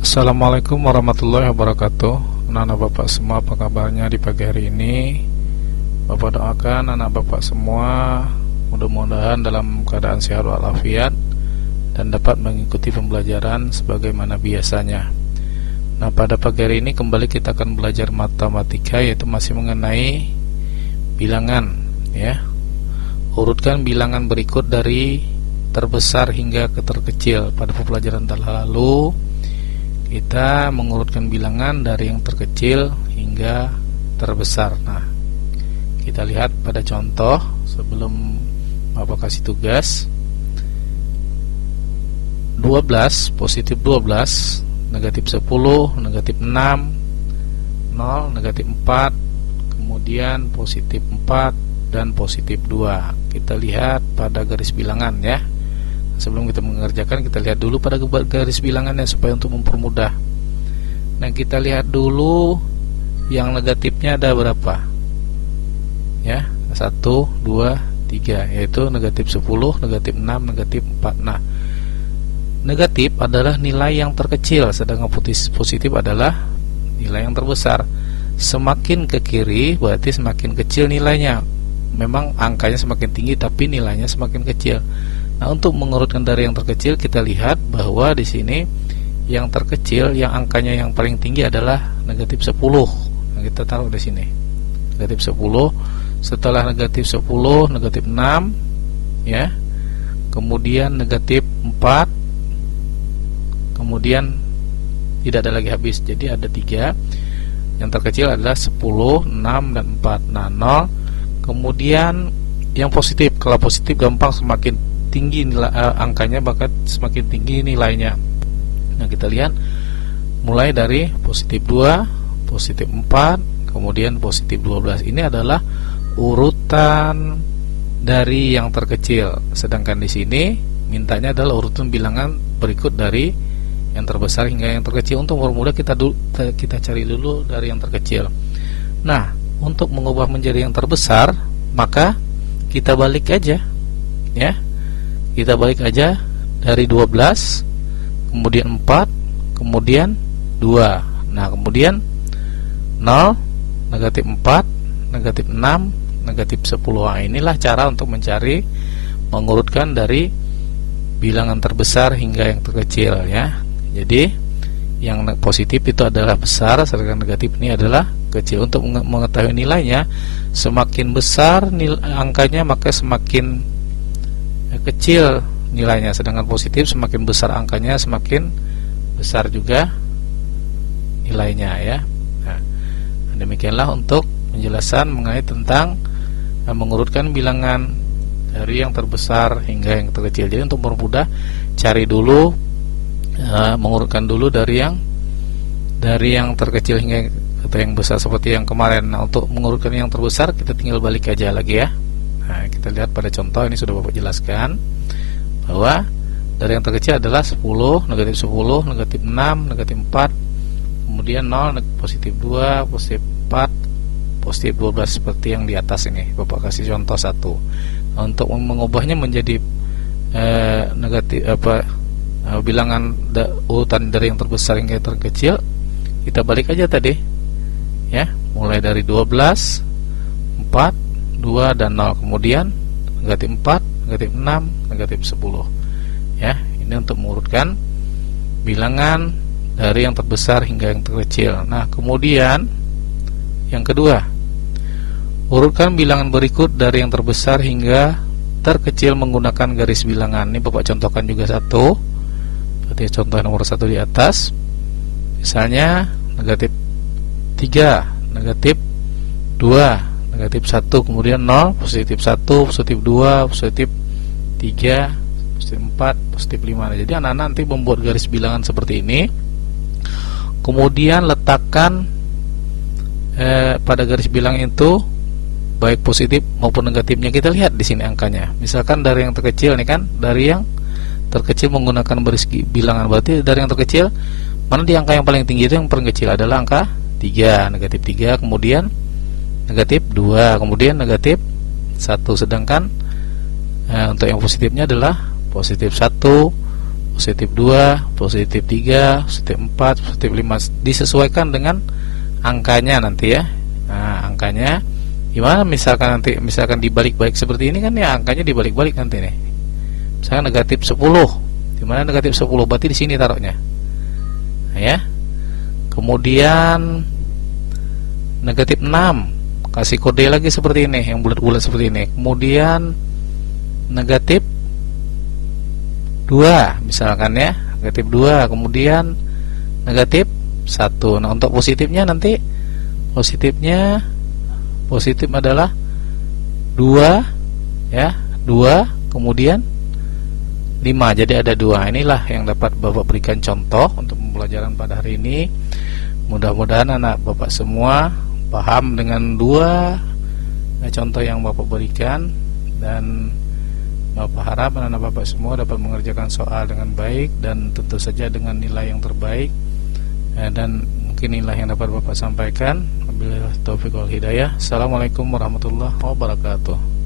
Assalamualaikum warahmatullahi wabarakatuh. Anak-anak bapak semua, apa kabarnya di pagi hari ini? Bapak doakan anak bapak semua mudah-mudahan dalam keadaan sehat walafiat dan dapat mengikuti pembelajaran sebagaimana biasanya. Nah, pada pagi hari ini kembali kita akan belajar matematika, yaitu masih mengenai bilangan, ya. Urutkan bilangan berikut dari terbesar hingga ke terkecil. Pada pembelajaran terlalu kita mengurutkan bilangan dari yang terkecil hingga terbesar. Nah, kita lihat pada contoh sebelum Bapak kasih tugas. 12, positif 12, negatif 10, negatif 6, 0, negatif 4, kemudian positif 4 dan positif 2. Kita lihat pada garis bilangan, ya. Sebelum kita mengerjakan, kita lihat dulu pada garis bilangannya supaya untuk mempermudah. Nah, kita lihat dulu yang negatifnya ada berapa, ya. 1, 2, 3, yaitu negatif 10, negatif 6, negatif 4. Nah, negatif adalah nilai yang terkecil, sedangkan positif adalah nilai yang terbesar. Semakin ke kiri berarti semakin kecil nilainya. Memang angkanya semakin tinggi tapi nilainya semakin kecil. Nah, untuk mengurutkan dari yang terkecil, kita lihat bahwa di sini yang terkecil, yang angkanya yang paling tinggi adalah negatif 10. Nah, kita taruh di sini. Negatif 10, setelah negatif 10, negatif 6, ya. Kemudian negatif 4. Kemudian tidak ada lagi habis. Jadi ada 3. Yang terkecil adalah 10, 6 dan 4. Nah, 0. Kemudian yang positif, kalau positif gampang, semakin tinggi nilai, angkanya bahkan semakin tinggi nilainya. Nah, kita lihat mulai dari positif 2, positif 4, kemudian positif 12. Ini adalah urutan dari yang terkecil. Sedangkan di sini mintanya adalah urutan bilangan berikut dari yang terbesar hingga yang terkecil. Untuk mempermudah, kita cari dulu dari yang terkecil. Nah, untuk mengubah menjadi yang terbesar, maka kita balik aja, ya. Kita balik aja dari 12, kemudian 4, kemudian 2. Nah, kemudian 0, negatif 4, negatif 6, negatif 10. Nah, inilah cara untuk mencari, mengurutkan dari bilangan terbesar hingga yang terkecil, ya. Jadi yang positif itu adalah besar, sedangkan negatif ini adalah kecil. Untuk mengetahui nilainya, semakin besar angkanya maka semakin kecil nilainya, sedangkan positif semakin besar angkanya semakin besar juga nilainya, ya. Nah, demikianlah untuk penjelasan mengenai tentang mengurutkan bilangan dari yang terbesar hingga yang terkecil. Jadi untuk mempermudah, cari dulu, mengurutkan dulu dari yang terkecil hingga atau yang besar seperti yang kemarin. Nah, untuk mengurutkan yang terbesar, kita tinggal balik aja lagi, ya. Nah, kita lihat pada contoh ini sudah Bapak jelaskan bahwa dari yang terkecil adalah 10, negatif 10, negatif 6, negatif 4, kemudian 0, positif 2, positif 4, positif 12 seperti yang di atas ini. Bapak kasih contoh 1. Nah, untuk mengubahnya menjadi negatif bilangan urutan dari yang terbesar hingga yang terkecil, kita balik aja tadi, ya. Mulai dari 12, 4, 2 dan 0, kemudian negatif 4, negatif 6, negatif 10, ya. Ini untuk mengurutkan bilangan dari yang terbesar hingga yang terkecil. Nah, kemudian yang kedua, urutkan bilangan berikut dari yang terbesar hingga terkecil menggunakan garis bilangan. Ini Bapak contohkan juga satu, seperti contoh nomor 1 di atas. Misalnya negatif 3, negatif 2, negatif 1, kemudian 0, positif 1, positif 2, positif 3, positif 4, positif 5. Nah, jadi anak-anak nanti membuat garis bilangan seperti ini, kemudian letakkan pada garis bilangan itu baik positif maupun negatifnya. Kita lihat di sini angkanya. Misalkan dari yang terkecil nih kan, dari yang terkecil menggunakan garis bilangan, berarti dari yang terkecil mana di angka yang paling tinggi itu yang paling kecil adalah angka 3, negatif 3, kemudian negatif 2, kemudian negatif 1. Sedangkan untuk yang positifnya adalah positif 1, positif 2, positif 3, positif 4, positif 5, disesuaikan dengan angkanya nanti ya. Nah, angkanya gimana? Misalkan dibalik-balik seperti ini kan ya, angkanya dibalik-balik nanti nih. Misalkan negatif 10. Di mana negatif 10? Berarti di sini taruhnya. Nah, ya. Kemudian negatif 6. Kasih kode lagi seperti ini, yang bulat-bulat seperti ini. Kemudian negatif 2 misalkan ya, negatif 2, kemudian negatif 1. Nah, untuk positifnya nanti positif adalah 2 ya, 2 kemudian 5. Jadi ada 2. Inilah yang dapat Bapak berikan contoh untuk pembelajaran pada hari ini. Mudah-mudahan anak Bapak semua paham dengan 2 contoh yang Bapak berikan, dan Bapak harap anak-anak Bapak semua dapat mengerjakan soal dengan baik dan tentu saja dengan nilai yang terbaik. Dan mungkin inilah yang dapat Bapak sampaikan. Wabillahi taufiq wal hidayah. Assalamualaikum warahmatullahi wabarakatuh.